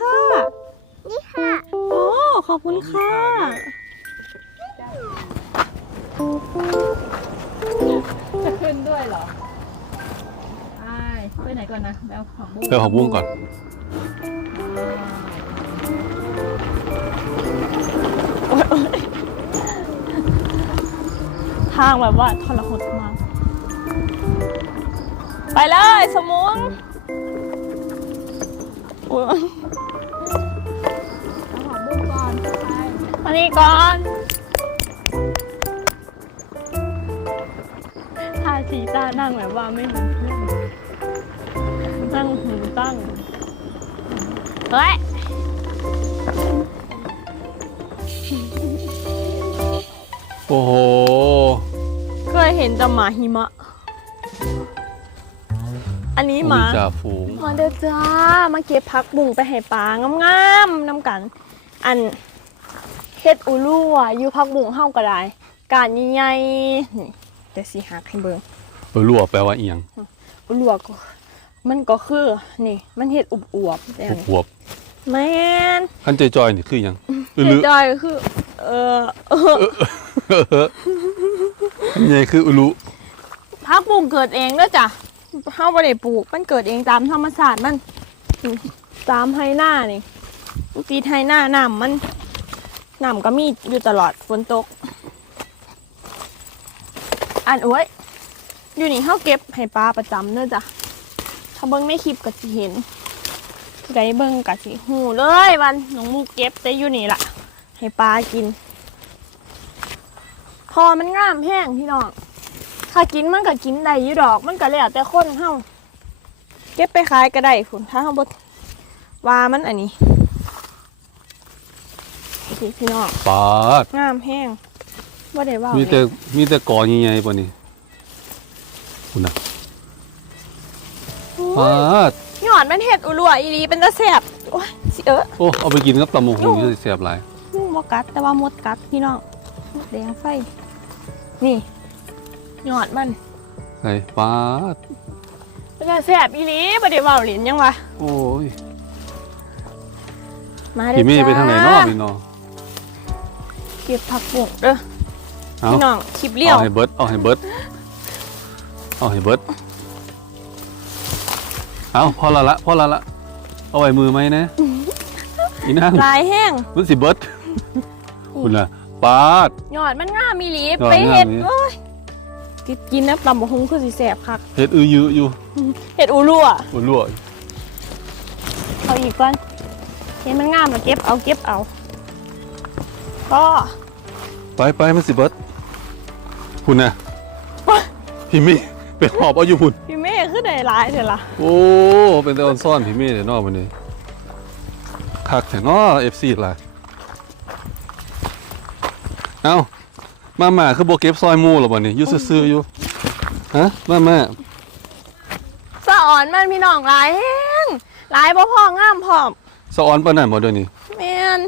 ค่ะ นี่ค่ะ โอ้ ขอบคุณค่ะ จะขึ้นด้วยเหรอไปไปไหนก่อนนะแล้วของบุ้งเดี๋ยวของบุ้งก่อน ทางแบบว่าทรหดมาก ไปเลยสมุง ก่อนไปมานี่ก่อนท่าทีต้านั่งแบบว่าไม่เหมือนเพื่อนนั่งหูตั้ง เฮ้ย โอ้โห เคยเห็นแต่หมาหิมะ อันนี้หมา จ่าฝูงมาเด้อจ้า มาเก็บผักบุ้งไปให้ปลางามๆน้ำกัน อันเฮ็ดอูลู่อะอยู่ผักบุ้งเฮาก็ได้การใหญ่ๆนี่เดี๋ยวสิหักให้เบิ่งเออรั่วแปลว่าเอียงอูลู่ก็มันก็คือนี่ มันเฮ็ดอุบอวบๆแบบนี้บวบแม่นๆขั้นใจจอยนี่คือหยังอือเฮ็ลืดอได้ก็คือเออเอออันใหญ่คืออุลุผักบุ้งเกิดเองเด้อจ้ะ เฮาบ่ได้ปลูก มันเกิดเองตามธรรมชาติมัน ตามไฮหน้านี่ตีไฮหน้าน้ำมันน้ำก็มีอยู่ตลอดฝนตก อันโอ้ยอยู่นี่เขาเก็บให้ปลาประจำเนอะจ้ะถ้าเบิ้งในคลิปก็สิเห็นผู้ใดเบิ้งก็สิหูเลยวันน้องมูกเก็บแต่อยู่นี่ล่ะ ให้ปลากิน พอมันงามแห้งพี่น้อง ถ้ากินมันก็กินได้อยู่ดอก มันก็แล้วแต่คนเฮาเก็บไปขายก็ได้คุณถ้าเฮาบ่ว่ามันอันนี้นี่พี่น้องปาดงามแห้งว่าได้ว่ามีมีแต่มีแต่กอใหญ่ๆป่ะนี่คุณน่ะปาดหยอดมันเห็ดอุลัวอีหลีเป็นตะแสบโอ้ยสิเออโอ้เอาไปกินกับตำมงหูจะเสียบหลายยุ่งบ่กัดแต่ว่ามดกัดพี่น้องมดแดงไฟนี่ห ยอดมันไอ้ปาดเป็นตะแสบอีหลีบ่ได้เว้าหลินยังวะโอ้ยมาเด้อพี่เมย์จ้าไปทางไหนเนาะนี่เนาะเก็บผักบุ้งเด้อเอาพี่น้องคลิปเลี้ยวเอาให้เบิร์ดเอาให้เบิร์ดเอาให้เบิร์ดเอาพอละละพอละละเอาไว้มือไหมนะอีนั่งลายแห้งมันสิเบิร์ดคุณน่ะปาดหยอดมันงามอีหลีหยอดไปเห็ดงามอีหลี โอ้ย กินกินนะตำบักหุ่งคือสิแสบคักเฮ็ดอือยืออยู่เห็ดอุลัวอุ่นรั่วเอาอีกก่อนเห็นมันงามมาเก็บเอาเก็บเอาก็ไปไปมันสิเบิร์ดคุณน่ะพี่เมย์ไปหอบเอาอยู่พุ่นพี่เมย์คือได้ร้ายเถอะล่ะโอ้เป็นตะออนซ่อนพี่เมย์เดี๋ยวนอกวันนี้คักแต่นอเอฟซีล่ะเอ้า มาม่าคือโบเก็บซอยหมูหรอบ่นี่อยู่ซื่อๆอยู่ฮะมาม่าสะอ่อนมันพี่น้องหลายแห้งหลายบ่พองามพร้อมสะออนปานนั้นบ่เดี๋ยวนี้แม่น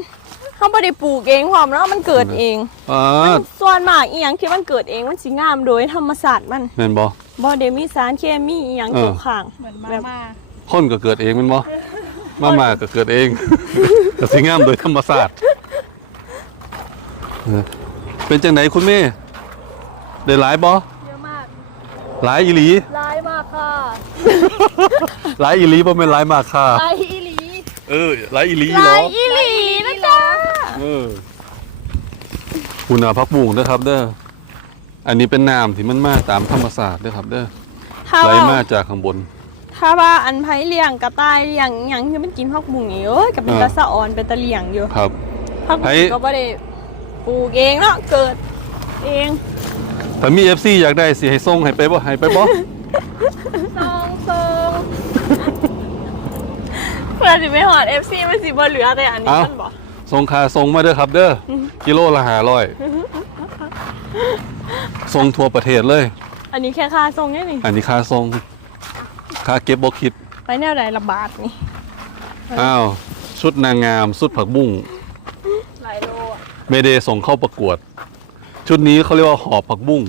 เขาบ่ได้ปลูกเองพร้อมแล้วมันเกิดเองอ่ามันส่วนมากอีหยังที่มันเกิดเองมันสิงามโดยธรรมชาติมันแม่นบ่บ่ได้มีสารเคมีอีหยังเออตกค้างเหมือนมาแบบม่าคนก็เกิดเองแม่นบ่มาม่าก็เกิดเองก็สิงามโดยธรรมชาติ เออเป็นจังไดคุณแม่ได้หลายบ่เยอะมากหลายอีหลีหลายมากค่ะหลายอีหลีบ่แม่นหลายมากค่ะหลายอีหลีเออหลายอีหลีหเหรลาอยอีหลีนะจ๊ะเออคุณอาพักบุ้งเด้อครับ เด้ออันนี้เป็นน้ำที่มันมาตามธรรมศาสตร์เด้อครับ เด้อถ้าไหลว่ามาจากข้างบน ถ้าว่าอันไผเลี้ยงกระต่ายเลี้ยงอิหยังที่มันกินผักบุ้งนี่เอ้ยก็เป็นเออตาสะอ่อนเป็นตาเลี้ยงอยู่ครับผักบุ้ไผงก็บ่ได้ ปลูกเองเนาะเกิดเองถ้ามี FC อยากได้สิให้ส่งให้ไปบ่ให้ไปบ่ ซองซองเพื่อสิไปหอด FC มันสิบ่เหลือแต่อันนี้มันบ่ส่งค่าส่งมาเด้อครับเด้อกิโลละ500ส่งทั่วประเทศเลย อันนี้แค่ค่าทรงแค่นี่อันนี้ค่าส่งค่าเก็บบ่คิด ไปแนวใดละบาทนี่อ้าวชุดนางงามสุดผักบุ้งหลายโลอะ เมเดย์ส่งเข้าประกวด ชุดนี้เขาเรียกว่าหอบผักบุ้ง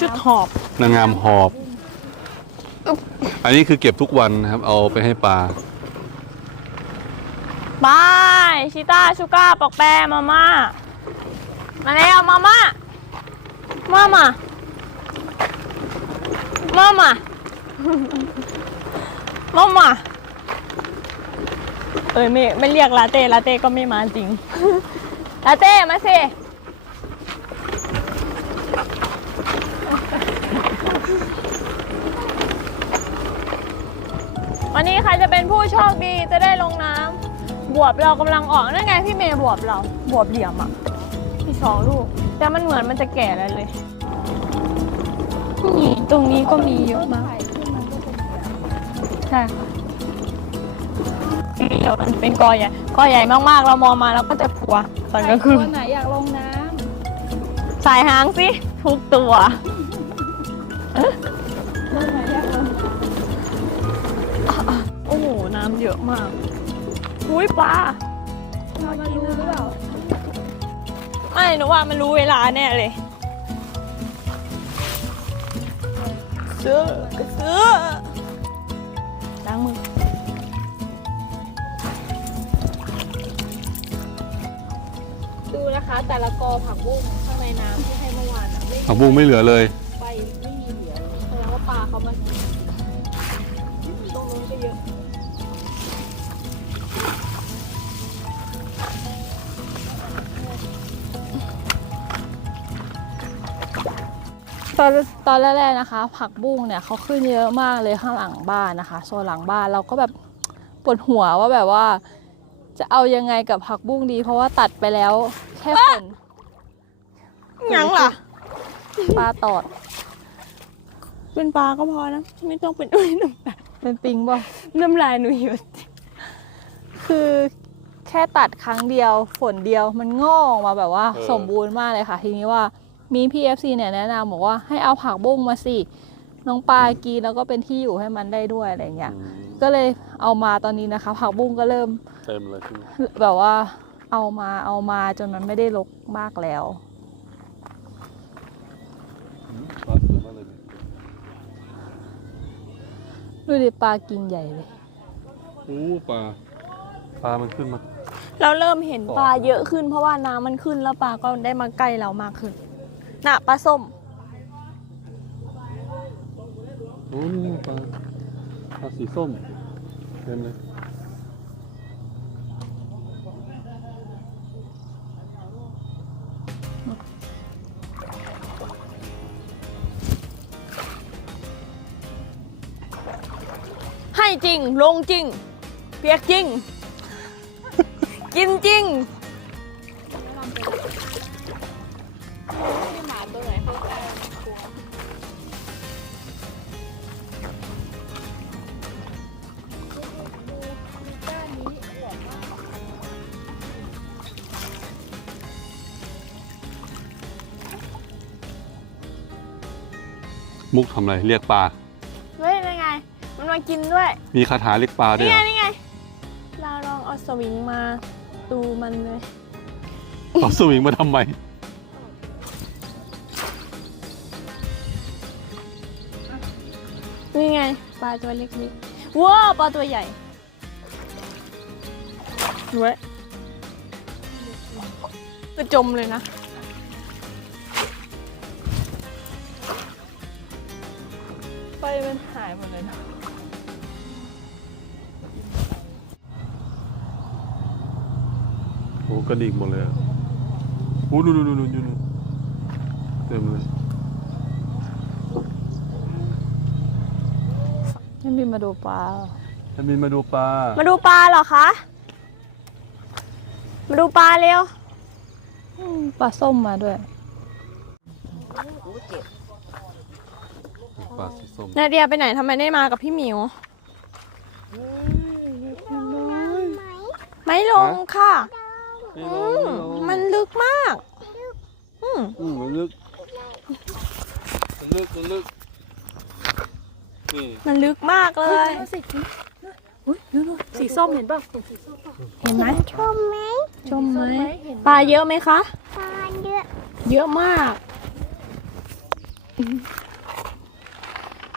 ชุดหอบนางงามหอบ อันนี้คือเก็บทุกวันนะครับ เอาไปให้ปลาบายชิต้าชูก้าปอกแปรมาม่ามาแล้วมาม่ามามามามามามาเอ้ยไม่ไม่เรียกลาเต้ลาเต้ก็ไม่มาจริง ลาเต้มาสิวันนี้ใครจะเป็นผู้โชคดีจะได้ลงน้ำบวบเรากำลังออกนั่นไงพี่เมย์บวบเราบวบเหลี่ยมอะมีสองลูก แต่มันเหมือนมันจะแก่แล้วเลยนี่ตรงนี้ก็มีเยอะมากใช่ค่ะเดี๋ยวมันเป็นกอใหญ่กอใหญ่มากๆ เรามองมาแล้วก็จะกลัว ตอนกลางคืน ตัวไหนอยากลงน้สายหางสิ ทุกตัวำตัวไหนอยากลงน้โอ้โห น้ำเยอะมาก อุ้ยปลาำเรามารู้หรือเปล่าไม่หนูว่ามันรู้เวลาแน่เลยเสือกระเสือล้างมือ แต่ละกอผักบุ้งข้างในน้ำที่ให้เมื่อวานอะไม่มีผักบุ้งไม่เหลือเลย ใบไม่มีเหลือเลยแสดงว่าปลาเขามากินตรงนู้นก็เยอะตอนตอนแรกๆนะคะ ผักบุ้งเนี่ยเขาขึ้นเยอะมากเลยข้างหลังบ้านนะคะโซนหลังบ้านเราก็แบบปวดหัวว่าแบบว่า จะเอายังไงกับผักบุ้งดี เพราะว่าตัดไปแล้ว แค่ฝนยังล่ะปลาตอด เป็นปลาก็พอนะ ไม่ต้องเป็นอุ้ยน้ำตาเป็นปิงบ่น้ำลายหนูหยดคือแค่ตัดครั้งเดียวฝนเดียวมันงอกออกมาแบบว่าเออสมบูรณ์มากเลยค่ะ ทีนี้ว่ามีพี่ FC เนี่ยแนะนำบอกว่าให้เอาผักบุ้งมาสิน้องปลากินแล้วก็เป็นที่อยู่ให้มันได้ด้วยอะไรเงี้ยก็เลยเอามาตอนนี้นะคะ ผักบุ้งก็เริ่มเต็มเลยที่แบบว่า เอามาเอามาจนมันไม่ได้รกมากแล้วปลาสวยมากเลยดูดิปลากินใหญ่เลย โอ้ปลาปลามันขึ้นมา เราเริ่มเห็นปลาเยอะขึ้นเพราะว่าน้ำมันขึ้นแล้วปลาก็ได้มาใกล้เรามากขึ้น น่ะปลาส้มโอ้นี่ปลาปลาสีส้มเต็มเลย ลงจริง เปียกจริง กินจริง หมาตัวไหนเข้าใกล้กลัวมุกทำอะไรเรียกปลา กินด้วย มีคาถาเรียกปลาด้วยนี่เหไงรอนี่ไงเราลองเอาสวิงมาดูมันเลย เอาสวิงมาทำไม นี่ไงปลาตัวเล็กๆว้าวปลาตัวใหญ่เว้ยก็จมเลยนะ ไฟมันหายหมดเลยนะ อ้กระดิ่งหมดเลยอะโอ้ดูดูดูดูดูดูเต็มเลยยังมีมาดูปลา จะมีมาดูปลา มาดูปลาเหรอคะ มาดูปลาเร็วอืมปลาส้มมาด้วยปลาสีส้มนาเดียไปไหนทำไมได้มากับพี่หมิว ไม่ลงค่ะ ไม่อืลงมไม่ลงมันลึกมาก อืมอืมมันลึกมันลึกมันลึกนี่มันลึกมากเลยสีส้มเห็นป่ะเห็นไหมชมไหมชมไหมปลาเยอะไหมคะ ปลาเยอะ เยอะมาก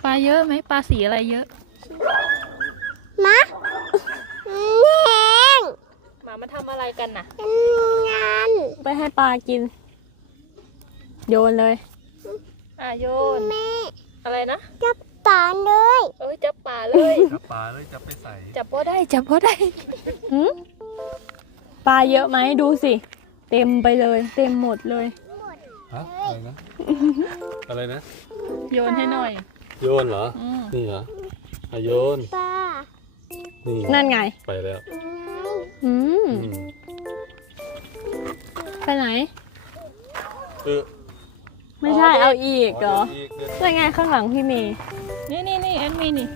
ปลาเยอะไหมปลาสีอะไรเยอะ มะแดงทำอะไรกันน่ะ งานไปให้ปลากิน โยนเลย อะโยน แม่อะไรนะ จับตาเลยเอ้ยจับป่าเลย จับปลาเลยจับไปใส่จับพ่ได้จับพ่ได้หืมปลาเยอะไหมดูสิ เต็มไปเลย เต็มหมดเลย ฮะอะไรนะ อะไรนะ โยนให้หน่อย โยนเหรอ อืมนี่เหรออะโยนตา นี่นั่นไง ไปแล้วอืมอืมไปไหน เออไม่ใช่เอาอีกเหรอเดินอีกเดินนั่นไงข้างหลังพี่เมย์นี่นี่นี่แอดมินนี่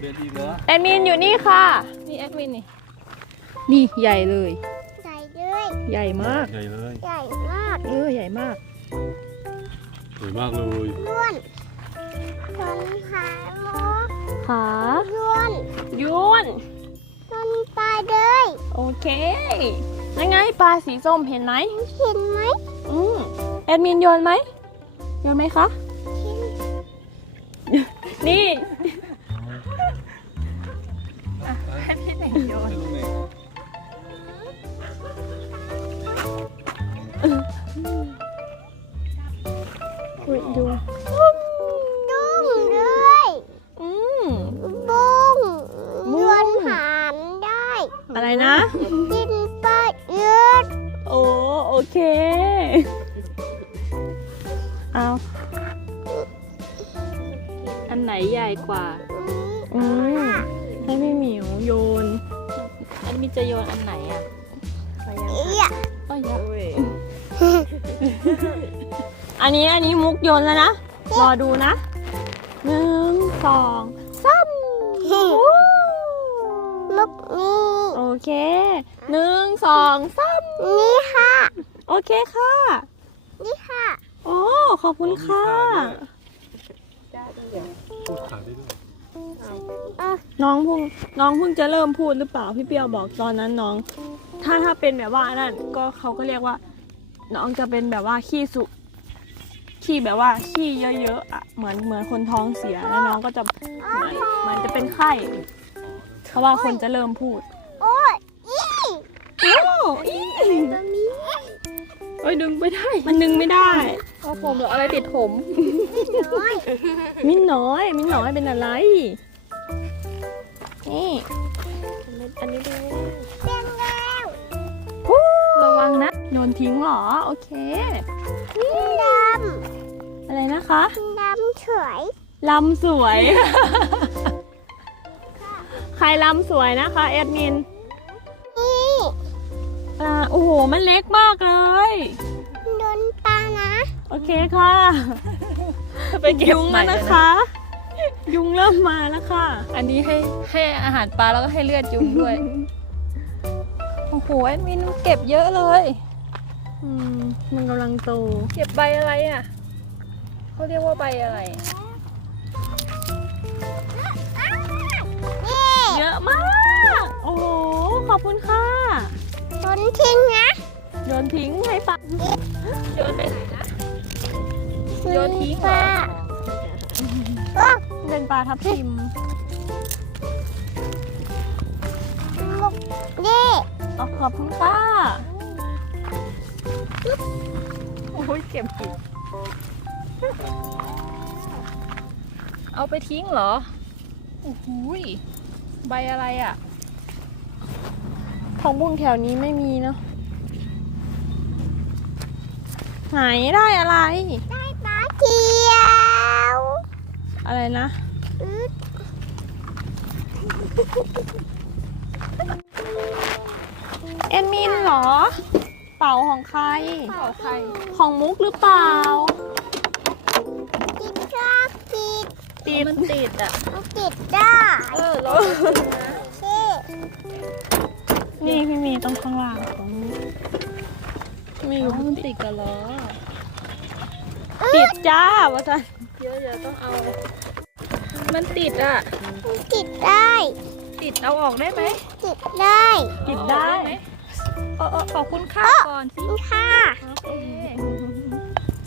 เดินอีกเหรอแอดมินอยู่นี่ค่ะ นี่แอดมินนี่นี่ใหญ่เลยใส่เลยใหญ่มากใหญ่เลยใหญ่มากเออใหญ่มาก สวยมากเลยล้วนจนขาหมอ ขาล้วนโยนจนปลาเลยโอเคนั่นไงปลาสีส้มเห็นไหมเห็นไหมอืมแอดมินโยนไหมโยนไหมคะนี่ให้พี่เน่งโยนอุ๊ยดู ดุ้งเลย อืม บุ้ง บุ้ง ยวนหามได้ อะไรนะกินปลาเยอะโอ้โอเค เอาอันไหนใหญ่กว่า อืมให้พี่หมิวโยน อันมินจะโยนอันไหนอะเอียก็ยักอันนี้อันนี้มุกโยนแล้วนะ รอดูนะหนึ่งสอง เคหนึ่งสองสามนี่ค่ะ โอเคค่ะ นี่ค่ะโอ้ขอบคุณค่ะพูดขาได้ด้วยน้องเพิ่งน้องเพิ่งจะเริ่มพูดหรือเปล่าพี่เปียวบอกตอนนั้นน้อง ถ้าถ้าเป็นแบบว่านั่นก็เขาก็เรียกว่า น้องจะเป็นแบบว่าขี้สุขี้แบบว่าขี้เยอะๆอะเหมือนเหมือนคนท้องเสียแล้วน้องก็จะเหมือนเหมือนจะเป็นไข้ เพราะว่าคนจะเริ่มพูดโอ้ยอีโอ้อีตัวนี้เอ้ยดึงไม่ได้ มันดึงไม่ได้เอาผมหรืออะไรติดผม น้อยมิ้นน้อย มิ้นน้อยเป็นอะไร นี่ อันนี้ดูเป็นแล้วระวังนะ โยนทิ้งเหรอ โอเคดอะไรนะคะำดำเฉยลำสวย ใครลำสวยนะคะแอดมิน อ่าโอ้โห มันเล็กมากเลย โดนปลานะ โอเคค่ะ ไปเก็บยุงใหม่แล้วเลยนะคะ ยุงเริ่มมาแล้วค่ะ อันนี้ให้ให้อาหารปลาแล้วก็ให้เลือดยุงด้วย โอ้โหแอดมินเก็บเยอะเลย อืม มันกำลังโต เก็บใบอะไรอะ เขาเรียกว่าใบอะไรนี่เยอะมาก โอ้โห ขอบคุณค่ะ โดนทิ้งนะโยนทิ้งให้ปลาโยนไปไหนนะโยนทิ้งปเหรลาอโอ้เป็นปลาทับทิมมุกนี่อ๋อขอบคุณค่ะโอ้ยเก็บผิดเอาไปทิ้งเหรอโอ้โหยใบอะไรอะ ของบุ้งแถวนี้ไม่มีเนาะไหนได้อะไร ได้ปลาเขียว อะไรนะเอ็นมินเหรอ เป่าของใคร เป่าใคร ของมุกหรือเปล่า ติดชอบติดติดมันติดอะ มันติดได้เออรอ นี่นี่พี่มีตรงข้างล่างของมุกไม่รู้มันติดกับล้อติดจ้าวะจ๊ะเดี๋ยวเดี๋ยวต้องเอา มันติดอะมันติดได้ ติดเอาออกได้ไหมติดได้ ติดได้เอาออกไหมเออเออขอบคุณค่ะก่อนสินี่ค่ะโอเค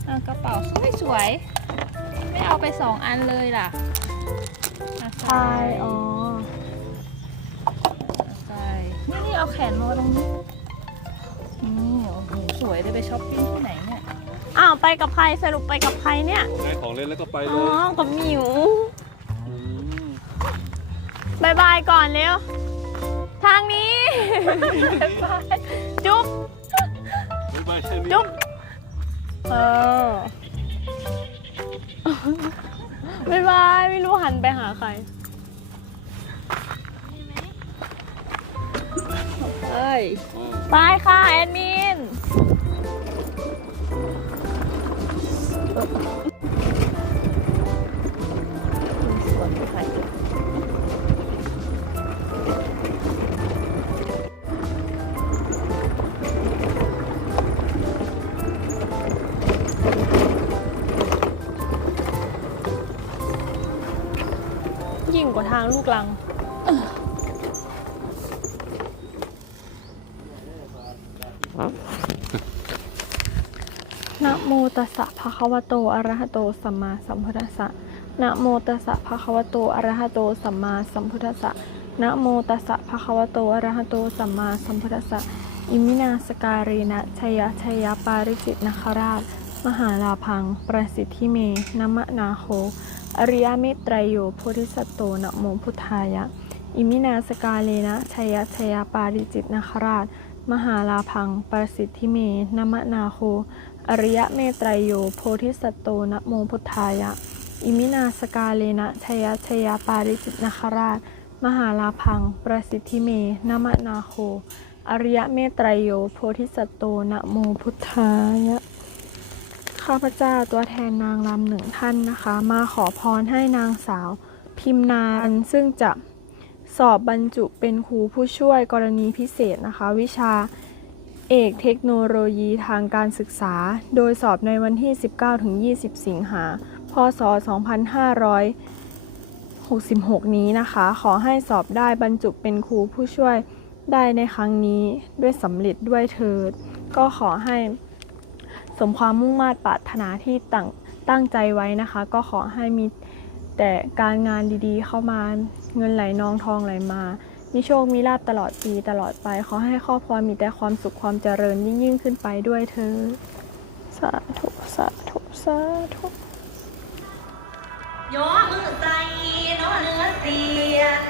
เอากระเป๋าสวยสวยๆไม่เอาไปสองอันเลยล่ะอะใช่อ๋อใส่ นี่นี่เอาแขนมาตรงนี้ นี่โอ้โหสวยเลยไปช้อปปิ้งที่ไหนเนี่ย อ้าวไปกับใครสรุปไปกับใครเนี่ย ได้ของเล่นแล้วก็ไปเลอ๋อยกับหมิวมบายบายก่อนเร็ว ทางนี้บ๊ายบายจุ๊บ บ๊ายบายเชอรี่จุ๊บ เออ บายบาย ไม่รู้หันไปหาใคร เอ้ยอ๋อไปค่ะแอดมินสวนไปยิ่งกว่าทางลูกลัง นะโมตั สะภะคะวะโตอะระหะโตสัมมาสัมพุทธัสสะนะโมตัสสะภะคะวะโตอะระหะโตสัมมาสัมพุทธัสสะนะโมตัสสะภะคะวะโตอะระหะโตสัมมาสัมพุทธัสสะอิมินาสการีนะชยชยปาริจิตนคราช มหาลาพัง ประสิทธิเมนะมะนาโค อริยเมตไตรโยโพธิสัตโตนะโมพุทธายะ อิมินาสกาเลนะชยชยปาริจิตนคราช มหาลาพัง ประสิทธิเมนะมะนาโค อริยเมตไตรโย โพธิสัตโตนะโมพุทธายะ อิมินาสกาเลนะชยชยาปาริจิตนคราช มหาลาพัง ประสิทธิเมนมะนาโค อริยเมตไตรโย โพธิสัตโตนะโมพุทธายะ ข้าพเจ้าตัวแทนนางรำหนึ่งท่านนะคะ มาขอพรให้นางสาว พิมนานซึ่งจะสอบบรรจุเป็นครูผู้ช่วยกรณีพิเศษนะคะ วิชา เอกเทคโนโลยีทางการศึกษา โดยสอบในวันที่ 19-20 สิงหา พศ 2566 นี้นะคะ ขอให้สอบได้บรรจุเป็นครูผู้ช่วยได้ในครั้งนี้ด้วยสำเร็จด้วยเถิด ก็ขอให้สมความมุ่งมา่ปรารถนาที่ตั้งตั้งใจไว้นะคะ ก็ขอให้มีแต่การงานดีๆ เข้ามาเงินไหลนองทองไหลมา มีโชคมีลาบตลอดปีตลอดไป ขอให้ครอบครัวมีแต่ความสุขความเจริญยิ่งยิ่งขึ้นไปด้วยเธอ สาธุสาธุสาธุย้อมือใส่น้อเนื้อเสียน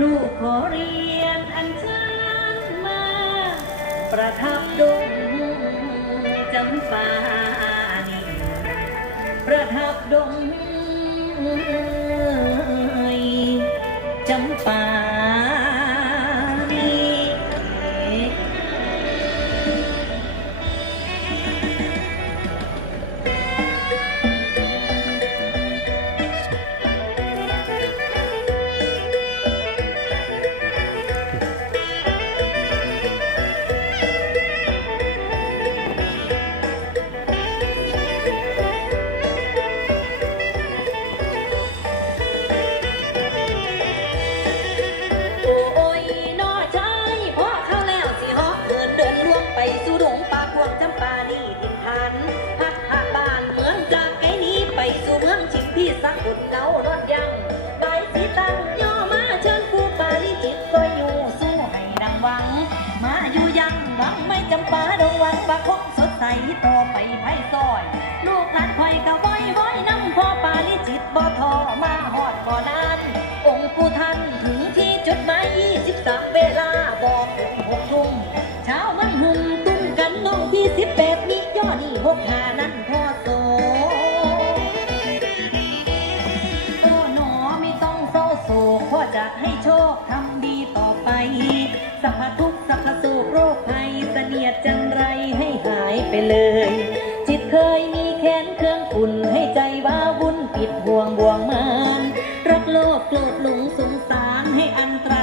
ลูกขอเรียนอันเชิญมา ประทับดงจำปา ประทับดงจำปา มาอยู่ยังหวังไม่จำปาดงหวังว่าคงสดใสต่อไปไพ่ซอย ลูกหลานคอยกะว้อยว้อยน้ำพ่อปาลิจิตบ่ทอมาหอดบ่นาน องค์ผู้ท่านถึงที่จุดหมาย23เวลาบอกถึงหกทุ่มเช้ามันหุ่มตุ้มกันน้องพี่สิบแปดนี้ย่อนี่หกหานั้นพ่อโตโอ้หนอไม่ต้องเศร้าโศกพ่อจะให้โชคทำดีต่อไป จังไรให้หายไปเลย จิตเคยมีแค้นเครื่องฝุ่นให้ใจว้าวุ่นปิดห่วงบ่วงมานรักโลกโกรธหลงสงสารให้อันตร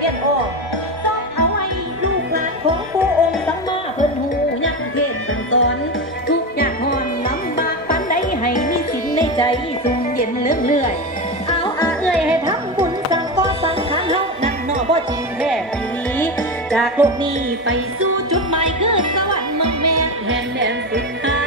เวียนออกต้องเอาไว้ลูกหลานของผู้องค์สังมาเพิ่นหูยักเทศสั่งสอน ทุกอย่ากหอนลำบากปันใดให้มีสินในใจสุ่มเย็นเลื่องเลื่อยเอาอาเอ้ยให้ทำบุญสั่งก็สังขารเฮานั่นนอบ่จริงแท้ทีนี้ จากโลกนี้ไปสู่จุดหมายคือสวรรค์เมืองแม่แห่งแดนสุดท้าย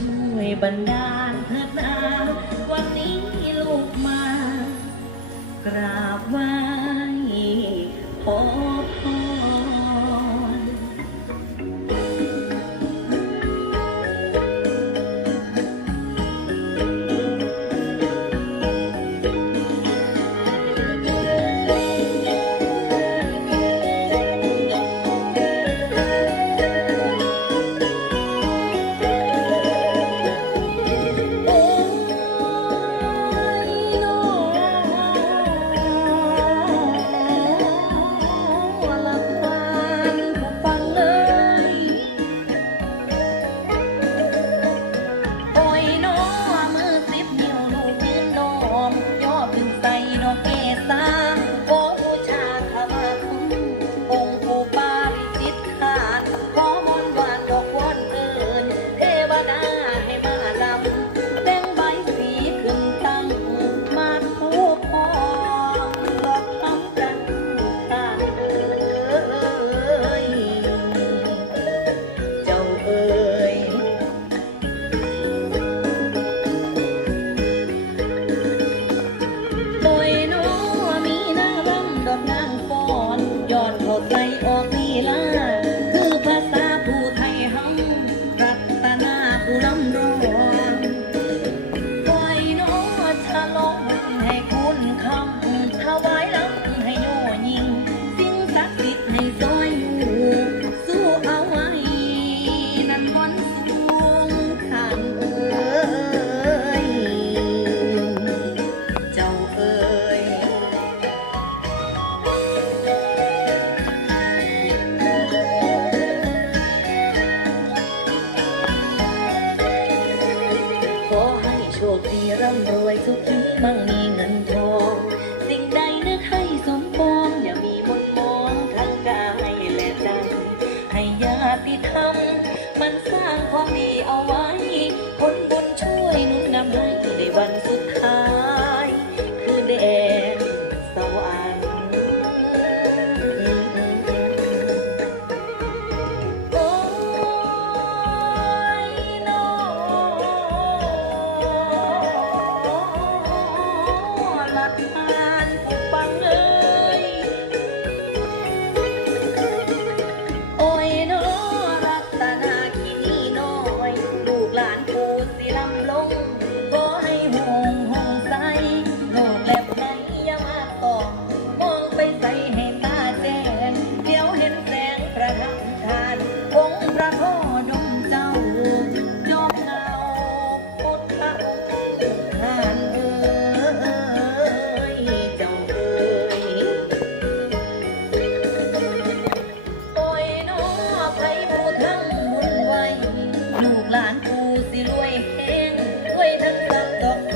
ช่วยบันดาลเถิดนาวันนี้ลูกมากราบไหว้ขอ รักติดให้โซ TikTok.